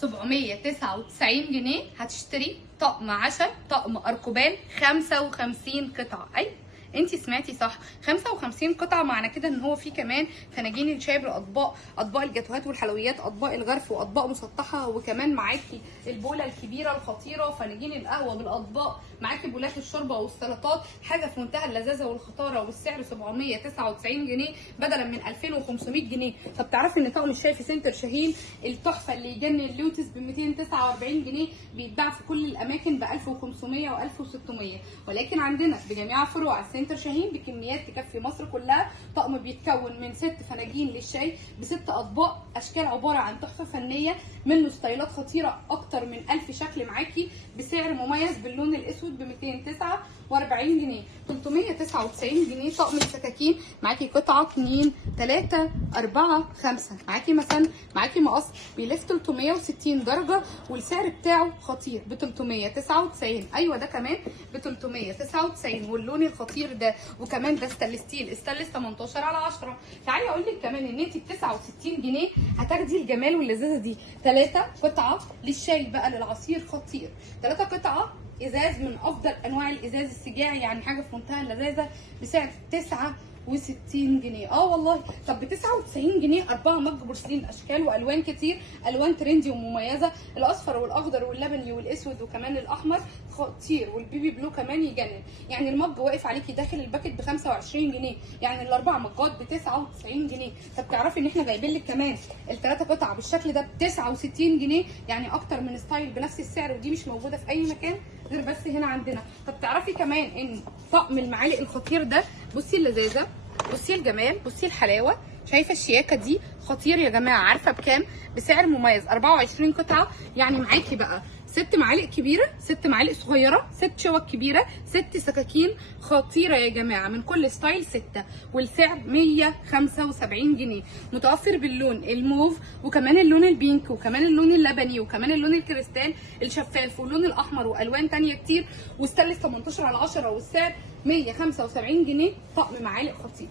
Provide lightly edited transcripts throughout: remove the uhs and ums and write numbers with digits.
799 جنيه هتشتري طقم عشاء، طقم اركوبال 55 قطعه. ايوه انتي سمعتي صح، 55 قطعه. معنى كده ان هو فيه كمان فناجين الشاي بالاطباق، اطباق الجاتوهات والحلويات، اطباق الغرف واطباق مسطحه، وكمان معاكي البوله الكبيره الخطيره، وفناجين القهوه بالاطباق، معاكي بولات الشوربه والسلطات. حاجه في منتهى اللذاذه والخطاره، والسعر 799 جنيه بدلا من 2500 جنيه. طب تعرفي ان طقم الشاي في سنتر شاهين التحفه اللي يجنن اللوتس ب 249 جنيه بيتباع في كل الاماكن ب 1500 و 1600، ولكن عندنا بجميع فروع سنتر شاهين بكميات تكفي مصر كلها. طقم بيتكون من 6 فناجين للشاي ب6 اطباق، اشكال عباره عن تحفه فنيه، منه ستايلات خطيره اكتر من 1000 شكل معاكي بسعر مميز باللون الاسود ب 249 جنيه. 399 جنيه طقم السكاكين، معاكي قطعه 2 3 4 5، معاكي مثلا معاكي مقص بيلف 360 درجه والسعر بتاعه خطير ب 399. ايوه ده كمان ب 399 واللون الخطير ده، وكمان ده ستانلس ستيل، ستانلس 18 على 10. تعالي اقول لك كمان ان انت ب 69 جنيه هتاخدي الجمال واللذاذه دي، 3 قطعه للشاي بقى للعصير خطير، 3 قطعه ازاز من افضل انواع الازاز السجاعي، يعني حاجه في منتهى اللذاذه بسعر 69 جنيه. والله. طب ب 99 جنيه 4 مج بورسلين، اشكال والوان كتير، الوان ترندي ومميزه، الاصفر والاخضر واللبني والاسود وكمان الاحمر خطير، والبيبي بلو كمان يجنن. يعني المج واقف عليكي داخل الباكت ب 25 جنيه، يعني الاربع مجات ب 99 جنيه. طب تعرفي ان احنا جايبين لك كمان الثلاثه قطع بالشكل ده ب 69 جنيه، يعني اكتر من ستايل بنفس السعر، ودي مش موجوده في اي مكان غير بس هنا عندنا. طب تعرفي كمان ان طقم المعالق الخطير ده، بصي اللذاذه، بصي الجمال، بصي الحلاوه، شايفه الشياكه دي، خطير يا جماعه. عارفه بكام؟ بسعر مميز، 24 قطعه، يعني معاكي بقى 6 معالق كبيره، 6 معالق صغيره، 6 شوك كبيره، 6 سكاكين خطيره يا جماعه من كل ستايل 6، والسعر 175 جنيه. متوفر باللون الموف، وكمان اللون البينك، وكمان اللون اللبني، وكمان اللون الكريستال الشفاف، واللون الاحمر، والوان ثانيه كتير، وستانلس 18 على 10، والسعر 175 جنيه. طقم معالق خطير.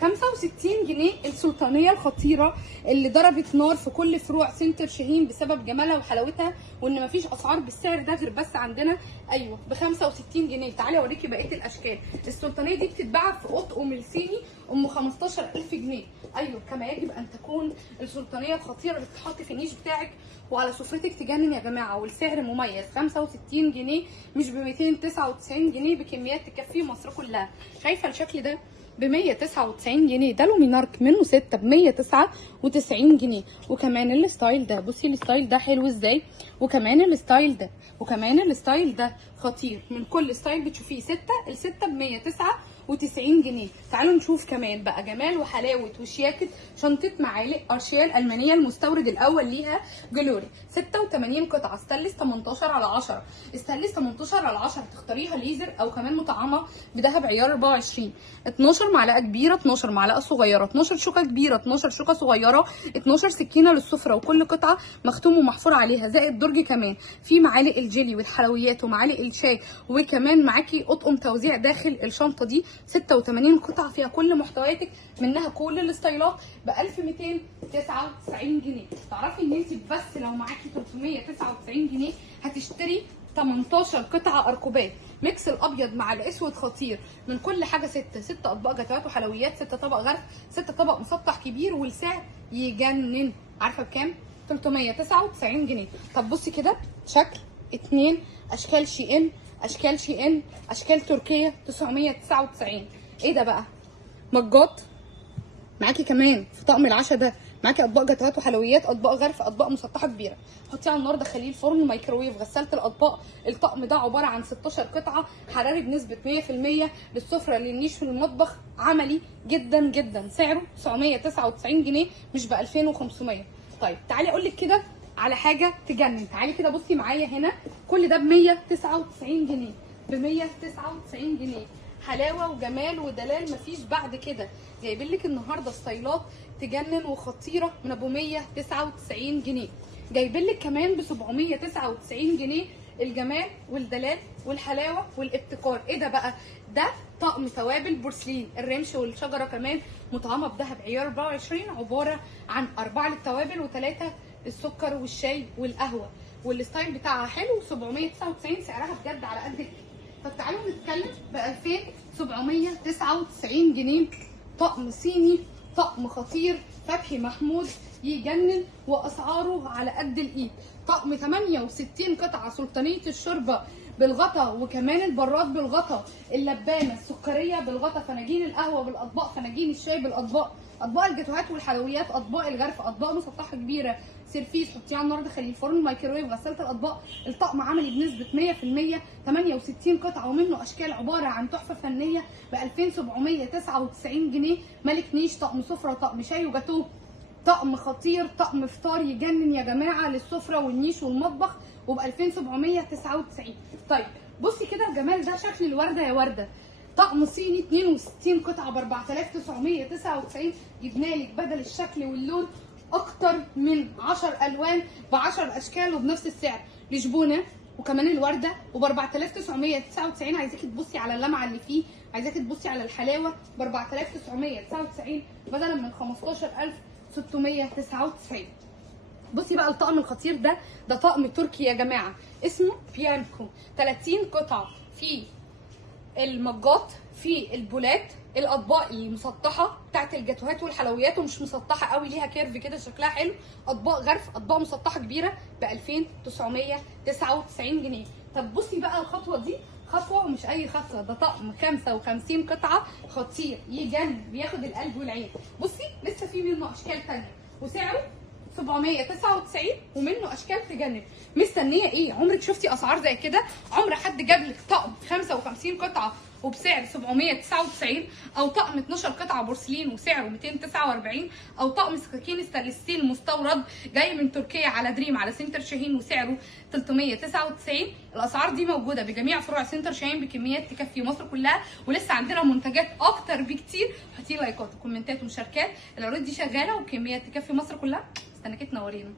65 جنيه السلطانيه الخطيره اللي ضربت نار في كل فروع سنتر شاهين بسبب جمالها وحلاوتها، وان مفيش اسعار بالسعر ده غير بس عندنا. ايوه ب 65 جنيه. تعالي اوريكي بقيه الاشكال. السلطانيه دي بتتباع في قطق ملسيني ام 15000 جنيه. ايوه كما يجب ان تكون السلطانيه الخطيره اللي بتتحط في النيش بتاعك وعلى سفرتك تجنن يا جماعه، والسعر مميز 65 جنيه مش ب 299 جنيه، بكميات تكفي مصر كلها. شايفه الشكل ده ب 199 جنيه، ده لومينارك منه 6 ب 199 جنيه. وكمان الستايل ده، بصي الستايل ده حلو ازاي، وكمان الستايل ده، وكمان الستايل ده خطير. من كل ستايل بتشوفيه 6، ال6 ب 199 جنيه. تعالوا نشوف كمان بقى جمال وحلاوه وشياكه شنطه معالق ارشيه الالمانيه المستورد الاول ليها جلوري، 86 قطعه، ستانلس 18 على 10. ستانلس 18 على 10 تختاريها ليزر او كمان مطعمه بذهب عيار 24. 12 معلقه كبيره، 12 معلقه صغيره، 12 شوكه كبيره، 12 شوكه صغيره، 12 سكينه للسفره، وكل قطعه مختوم ومحفور عليها، زائد درج كمان في معالق الجيلي والحلويات ومعالق الشاي، وكمان معاكي اطقم توزيع داخل الشنطه دي. 86 قطعه فيها كل محتوياتك، منها كل الستايلات ب 1299 جنيه. تعرفي ان انت بس لو معاكي 399 جنيه هتشتري 18 قطعه اركوبات، ميكس الابيض مع الاسود خطير، من كل حاجه 6 اطباق جاتوهات وحلويات، 6 طبق غرف، 6 طبق مسطح كبير، والسعر يجنن. عارفه بكام؟ 399 جنيه. طب بصي كده شكل 2 اشكال شي ان، اشكال شي ان، اشكال تركيه 999. ايه ده بقى؟ مجات معاكي كمان في طقم العشاء ده، معاكي اطباق جاتوهات وحلويات، اطباق غرف، اطباق مسطحه كبيره. حطيه على النار، دخليه الفرن، مايكروويف، غساله الاطباق. الطقم ده عباره عن 16 قطعه، حراري بنسبه 100%، للسفره للنيش في المطبخ، عملي جدا جدا. سعره 999 جنيه مش ب 2500. طيب تعالي اقول لك كده على حاجه تجنن. تعالي كده بصي معايا هنا، كل ده ب 199 جنيه، ب 199 جنيه. حلاوه وجمال ودلال مفيش بعد كده. جايبين لك النهارده ستايلات تجنن وخطيره من ابو 199 جنيه. جايبين لك كمان ب 799 جنيه الجمال والدلال والحلاوه والابتكار. ايه ده بقى؟ ده طقم توابل بورسلين، الرمش والشجره كمان مطعمه بذهب عيار 24، عباره عن 4 للتوابل و3 السكر والشاي والقهوه، والستايل بتاعها حلو. 799 سعرها بجد على قد الايد. طب تعالوا نتكلم ب 2799 جنيه طقم صيني، طقم خطير فتحي محمود يجنن، واسعاره على قد الايد. طقم 68 قطعه سلطانيه الشوربه بالغطا، وكمان البراد بالغطا، اللبانه السكريه بالغطا، فناجين القهوه بالاطباق، فناجين الشاي بالاطباق، اطباق الجاتوهات والحلويات، اطباق الغرف، اطباق مسطحه كبيره، سيرفيس حطيه على النار دخليه الفرن، مايكرويف، غساله الاطباق. الطقم عملي بنسبه 100%، 68 قطعه ومنه اشكال، عباره عن تحفه فنيه ب 2799 جنيه. ملك نيش، طقم سفره، طقم شاي وجاتوه، طقم خطير، طقم فطار يجنن يا جماعه للسفره والنيش والمطبخ، وب 2799. طيب بصي كده الجمال ده، شكل الورده يا ورده. طقم صيني 62 قطعه ب 4999، جبنا لك بدل الشكل واللون اكتر من 10 الوان ب 10 اشكال وبنفس السعر. لشبونه وكمان الورده وب 4999. عايزاكي تبصي على اللمعه اللي فيه، عايزاكي تبصي على الحلاوه ب 4999 بدلا من 15699. بصي بقى الطقم الخطير ده طقم تركي يا جماعه، اسمه بيانكو. 30 قطعه في المجات، في البولات، الاطباق المسطحه بتاعت الجاتوهات والحلويات، ومش مسطحه قوي، ليها كيرف كده شكلها حلو، اطباق غرف، اطباق مسطحه كبيره ب 2999 جنيه. طب بصي بقى الخطوه دي خطوه ومش اي خطوه، ده طقم 55 قطعه خطير يجنن، بياخد القلب والعين. بصي لسه في منه اشكال ثانيه وسعره 799 ومنه اشكال تجنن. مستنيه ايه؟ عمرك شفتي اسعار زي كده؟ عمر حد جاب لك طقم 55 قطعه وبسعر 799، او طقم 12 قطعه بورسلين وسعره 249، او طقم سكاكين ستانلس ستيل مستورد جاي من تركيا على دريم على سنتر شاهين وسعره 399. الاسعار دي موجوده بجميع فروع سنتر شاهين بكميات تكفي مصر كلها، ولسه عندنا منتجات اكتر بكتير. حطي لايكات وكومنتات ومشاركات، العروض دي شغاله وكميات تكفي مصر كلها. استناكي تنورينا.